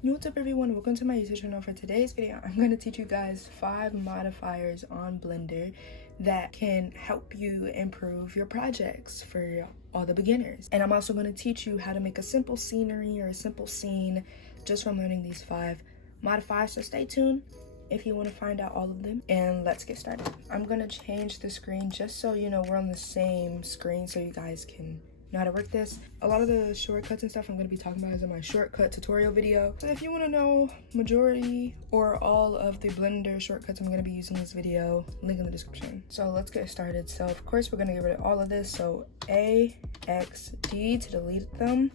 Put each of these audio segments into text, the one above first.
What's up everyone, welcome to my YouTube channel. For today's video, I'm going to teach you guys 5 modifiers on Blender that can help you improve your projects for all the beginners. And I'm also going to teach you how to make a simple scenery or a simple scene just from learning these 5 modifiers. So stay tuned if you want to find out all of them, and let's get started. I'm going to change the screen just so you know we're on the same screen so you guys can know how to work this. A lot of the shortcuts and stuff I'm going to be talking about is in my shortcut tutorial video. So if you want to know majority or all of the Blender shortcuts I'm going to be using in this video, link in the description. So let's get started. So of course we're going to get rid of all of this. So A, X, D to delete them,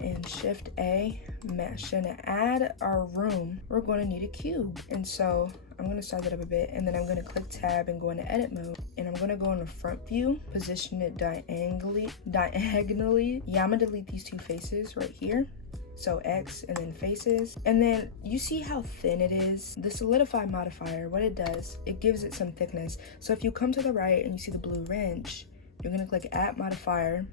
and Shift A, mesh. And to add our room, we're going to need a cube. And so I'm going to size it up a bit, and then I'm going to click tab and go into edit mode, and I'm going to go in the front view, position it diagonally. Yeah, I'm going to delete these 2 faces right here. So X and then faces, and then you see how thin it is. The solidify modifier, what it does, it gives it some thickness. So if you come to the right and you see the blue wrench, you're going to click add modifier,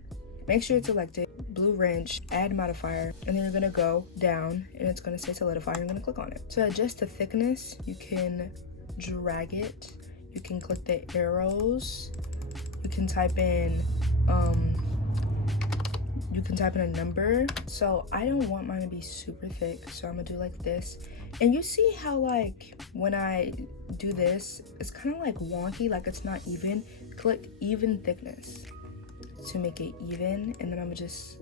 make sure it's selected, blue wrench, add modifier, and then you're gonna go down and it's gonna say solidify. You're gonna click on it. To adjust the thickness, you can drag it, you can click the arrows, you can type in a number. So I don't want mine to be super thick, so I'm gonna do like this. And you see how like when I do this, it's kind of like wonky, like it's not even. Click even thickness to make it even, and then I'm gonna just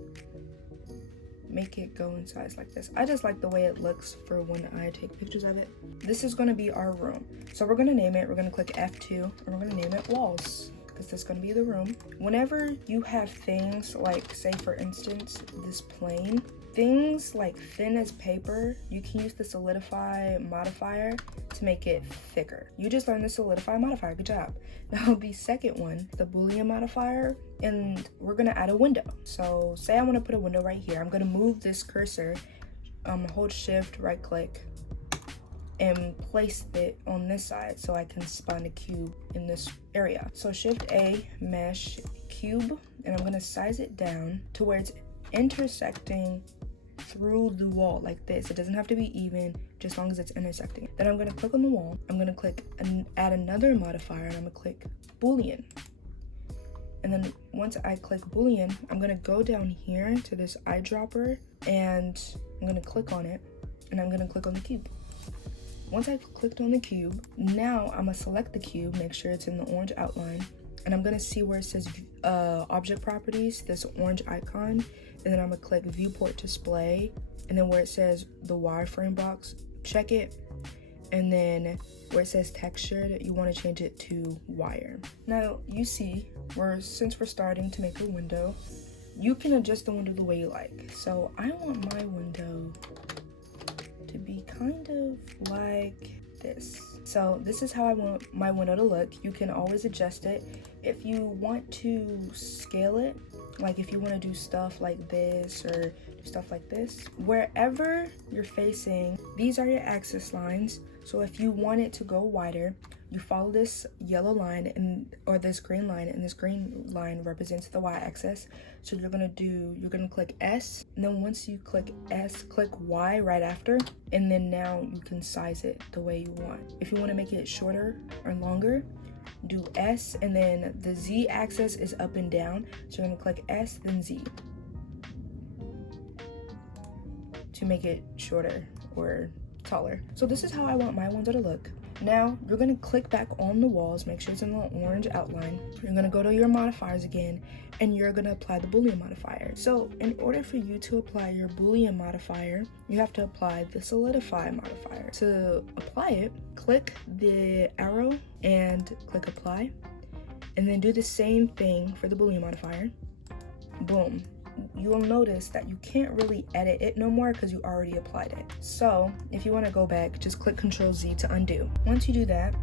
make it go in size like this. I just like the way it looks for when I take pictures of it. This is gonna be our room, so we're gonna name it, we're gonna click F2 and we're gonna name it walls, because that's gonna be the room. Whenever you have things like, say for instance this plane, things like thin as paper, you can use the solidify modifier to make it thicker. You just learned the solidify modifier, good job. Now the second one, the Boolean modifier, and we're gonna add a window. So say I wanna put a window right here. I'm gonna move this cursor, hold shift, right click, and place it on this side so I can spawn a cube in this area. So shift A, mesh, cube, and I'm gonna size it down to where it's intersecting through the wall like this. It doesn't have to be even, just as long as it's intersecting. Then I'm going to click on the wall, I'm going to click and add another modifier, and I'm going to click Boolean. And then once I click Boolean, I'm going to go down here to this eyedropper, and I'm going to click on it, and I'm going to click on the cube. Once I've clicked on the cube, now I'm going to select the cube, make sure it's in the orange outline, and I'm going to see where it says object properties, this orange icon, and then I'm gonna click viewport display, and then where it says the wireframe box, check it, and then where it says texture, that you want to change it to wire. Now you see, since we're starting to make a window, you can adjust the window the way you like. So I want my window to be kind of like this. So this is how I want my window to look. You can always adjust it. If you want to scale it, like if you want to do stuff like this or do stuff like this, wherever you're facing, these are your axis lines. So if you want it to go wider, you follow this yellow line or this green line, and this green line represents the y-axis. So you're gonna click S, and then once you click S, click Y right after, and then now you can size it the way you want. If you want to make it shorter or longer, do S, and then the Z axis is up and down, so you're gonna click S then Z to make it shorter or taller. So this is how I want my window to look. Now you're gonna click back on the walls, make sure it's in the orange outline. You're gonna go to your modifiers again, and you're gonna apply the Boolean modifier. So in order for you to apply your Boolean modifier, you have to apply the solidify modifier. To apply it, click the arrow and click apply, and then do the same thing for the Boolean modifier. Boom. You'll notice that you can't really edit it no more because you already applied it. So if you want to go back, just click Ctrl Z to undo. Once you do that,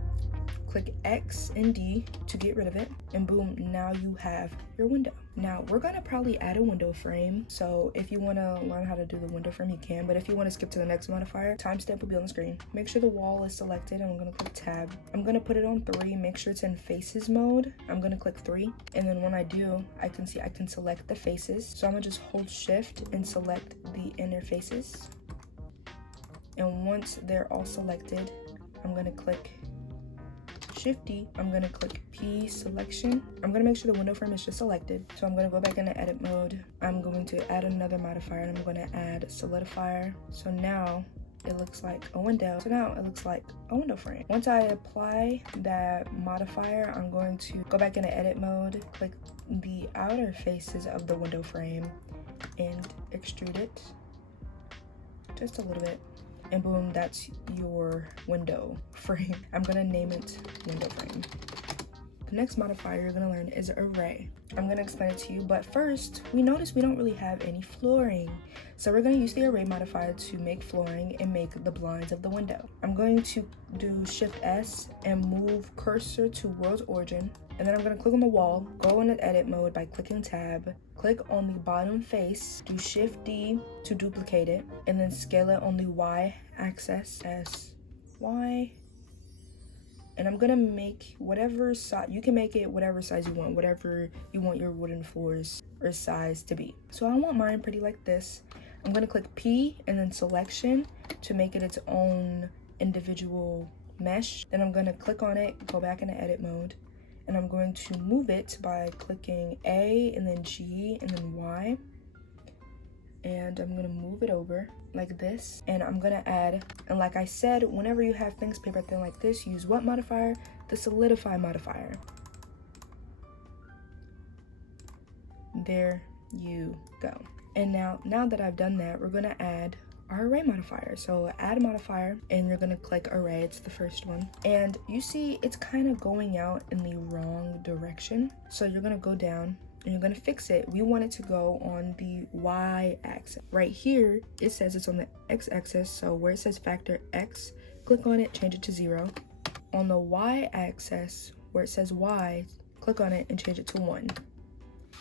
click X and D to get rid of it, and boom, now you have your window. Now we're gonna probably add a window frame, so if you want to learn how to do the window frame, you can, but if you want to skip to the next modifier, timestamp will be on the screen. Make sure the wall is selected, and I'm gonna click tab. I'm gonna put it on 3, make sure it's in faces mode. I'm gonna click 3, and then when I do, I can select the faces. So I'm gonna just hold shift and select the inner faces. And once they're all selected, I'm gonna click Shift D. I'm gonna click P selection. I'm gonna make sure the window frame is just selected. So I'm gonna go back into edit mode. I'm going to add another modifier, and I'm gonna add solidifier. So now it looks like a window. So now it looks like a window frame. Once I apply that modifier, I'm going to go back into edit mode, click the outer faces of the window frame and extrude it just a little bit. And boom, that's your window frame. I'm gonna name it window frame. The next modifier you're gonna learn is array. I'm gonna explain it to you, but first, we notice we don't really have any flooring. So we're gonna use the array modifier to make flooring and make the blinds of the window. I'm going to do Shift S and move cursor to world origin. And then I'm gonna click on the wall, go into edit mode by clicking tab, click on the bottom face, do Shift D to duplicate it, and then scale it on the Y axis as Y. And I'm gonna make whatever size, you can make it whatever size you want, whatever you want your wooden floors or size to be. So I want mine pretty like this. I'm gonna click P and then selection to make it its own individual mesh. Then I'm gonna click on it, go back into edit mode, and I'm going to move it by clicking A and then G and then Y. And I'm gonna move it over like this, and I'm gonna add, and like I said, whenever you have things paper thin like this, use what modifier? The solidify modifier. There you go. And now that I've done that, we're gonna add our array modifier. So add modifier, and you're gonna click array, it's the first one. And you see it's kind of going out in the wrong direction. So you're gonna go down and you're gonna fix it. We want it to go on the Y axis. Right here, it says it's on the X axis. So where it says factor X, click on it, change it to 0. On the Y axis, where it says Y, click on it and change it to 1.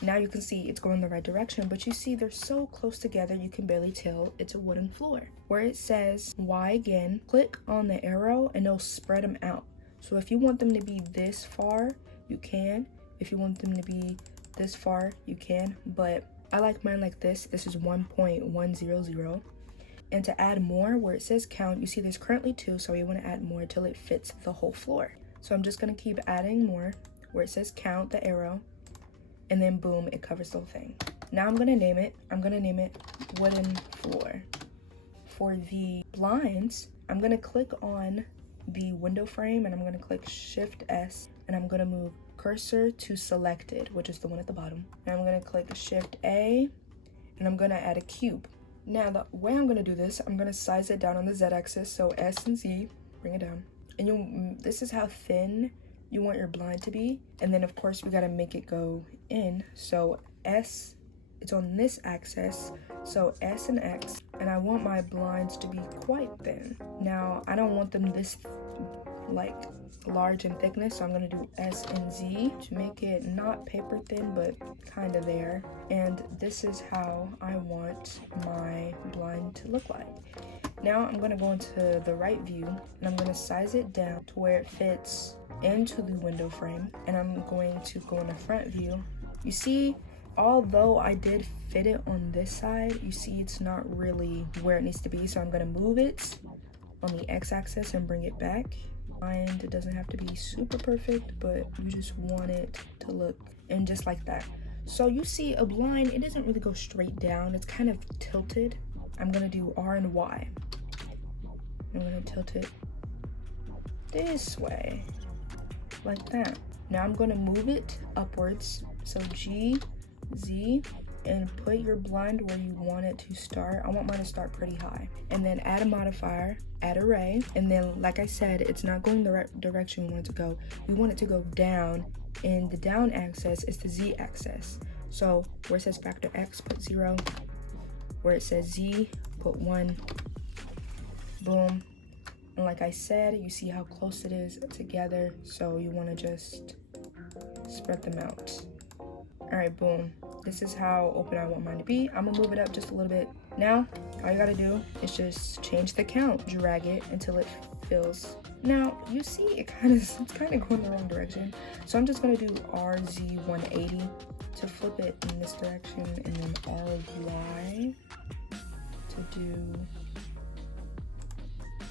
Now you can see it's going the right direction, but you see they're so close together you can barely tell it's a wooden floor. Where it says Y again, click on the arrow and it'll spread them out. So if you want them to be this far, you can. If you want them to be this far, you can, but I like mine like this. This is 1.100. And to add more, where it says count, you see there's currently 2, so you want to add more till it fits the whole floor. So I'm just going to keep adding more where it says count, the arrow, and then boom, it covers the whole thing. Now I'm going to name it. I'm going to name it wooden floor. For the blinds, I'm going to click on the window frame and I'm going to click Shift S and I'm going to move cursor to selected, which is the one at the bottom. And I'm going to click Shift A and I'm going to add a cube. Now the way I'm going to do this, I'm going to size it down on the Z axis, so S and Z, bring it down. And this is how thin you want your blind to be. And then of course we got to make it go in, so S, it's on this axis, so S and X, and I want my blinds to be quite thin. Now I don't want them this like large in thickness, so I'm going to do S and Z to make it not paper thin but kind of there. And this is how I want my blind to look like. Now I'm going to go into the right view and I'm going to size it down to where it fits into the window frame, and I'm going to go in the front view. You see, although I did fit it on this side, you see it's not really where it needs to be, so I'm going to move it on the x-axis and bring it back. And it doesn't have to be super perfect, but you just want it to look and just like that. So you see a blind, it doesn't really go straight down, it's kind of tilted. I'm going to do R and Y. I'm going to tilt it this way, like that. Now I'm going to move it upwards, so G, Z, and put your blind where you want it to start. I want mine to start pretty high. And then add a modifier, add array, and then like I said, it's not going the right direction we want it to go. We want it to go down, and the down axis is the Z axis. So where it says factor X, put 0. Where it says Z, put 1. Boom. And like I said, you see how close it is together, so you want to just spread them out. All right, boom. This is how open I want mine to be. I'm gonna move it up just a little bit. Now, all you gotta do is just change the count, drag it until it fills. Now, you see it's kind of going the wrong direction. So I'm just gonna do RZ 180 to flip it in this direction, and then RY to do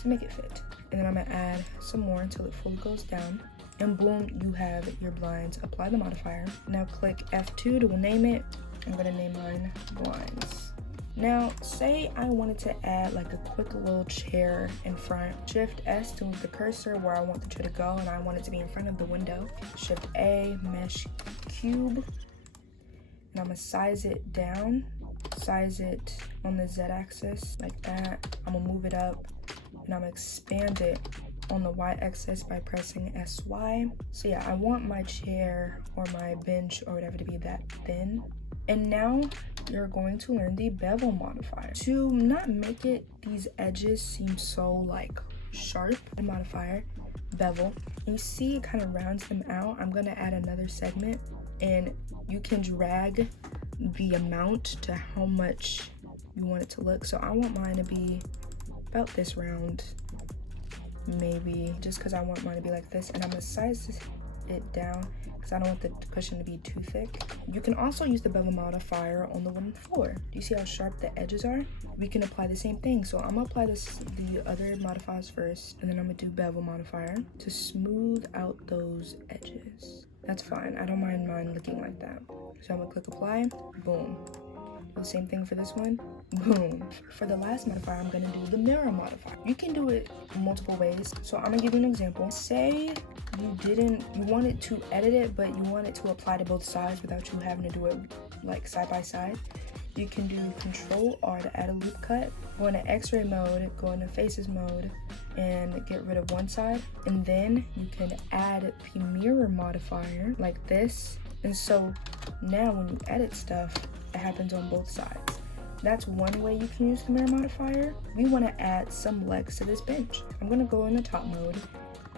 to make it fit. And then I'm gonna add some more until it fully goes down. And boom, you have your blinds. Apply the modifier. Now click F2 to name it. I'm gonna name mine blinds. Now, say I wanted to add like a quick little chair in front. Shift S to move the cursor where I want the chair to go, and I want it to be in front of the window. Shift A, mesh cube, and I'm gonna size it down. Size it on the Z axis like that. I'm gonna move it up, and I'm gonna expand it on the Y axis by pressing SY. So yeah, I want my chair or my bench or whatever to be that thin. And now you're going to learn the bevel modifier. To not make it these edges seem so like sharp, the modifier, bevel. And you see it kind of rounds them out. I'm gonna add another segment, and you can drag the amount to how much you want it to look. So I want mine to be about this round, maybe, just because I want mine to be like this. And I'm gonna size it down because I don't want the cushion to be too thick. You can also use the bevel modifier on the wooden floor. Do you see how sharp the edges are? We can apply the same thing. So I'm gonna apply the other modifiers first, and then I'm gonna do bevel modifier to smooth out those edges. That's fine. I don't mind mine looking like that. So I'm gonna click apply, boom. Do the same thing for this one, boom. For the last modifier, I'm gonna do the mirror modifier. You can do it multiple ways. So I'm gonna give you an example. Say you wanted to edit it, but you want it to apply to both sides without you having to do it like side by side. You can do Control R to add a loop cut, go into X-ray mode, go into faces mode, and get rid of one side. And then you can add the mirror modifier like this. And so now when you edit stuff, it happens on both sides. That's one way you can use the mirror modifier. We want to add some legs to this bench. I'm gonna go in the top mode,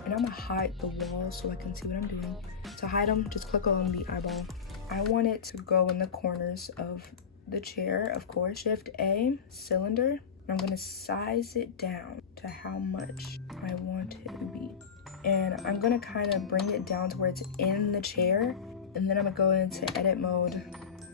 and I'm gonna hide the walls so I can see what I'm doing. To hide them, just click on the eyeball. I want it to go in the corners of the chair, of course. Shift A, cylinder, and I'm gonna size it down to how much I want it to be. And I'm gonna kind of bring it down to where it's in the chair, and then I'm gonna go into edit mode,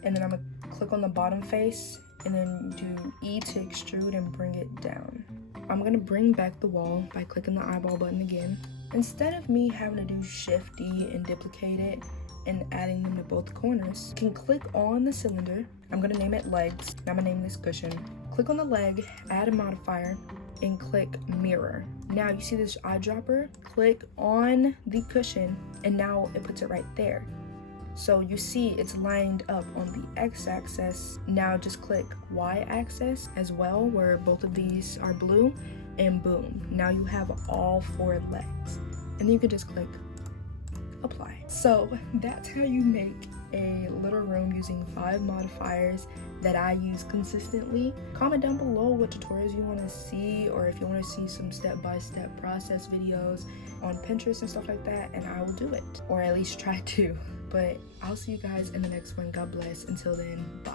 and then I'm gonna click on the bottom face, and then do E to extrude and bring it down. I'm gonna bring back the wall by clicking the eyeball button again. Instead of me having to do Shift D and duplicate it and adding them to both corners, you can click on the cylinder. I'm gonna name it legs. I'm gonna name this cushion. Click on the leg, add a modifier, and click mirror. Now you see this eyedropper? Click on the cushion, and now it puts it right there. So you see it's lined up on the x-axis. Now just click y-axis as well, where both of these are blue, and boom. Now you have all 4 legs. And then you can just click apply. So that's how you make a little room using 5 modifiers that I use consistently. Comment down below what tutorials you want to see, or if you want to see some step-by-step process videos on Pinterest and stuff like that, and I will do it, or at least try to. But I'll see you guys in the next one. God bless. Until then, bye.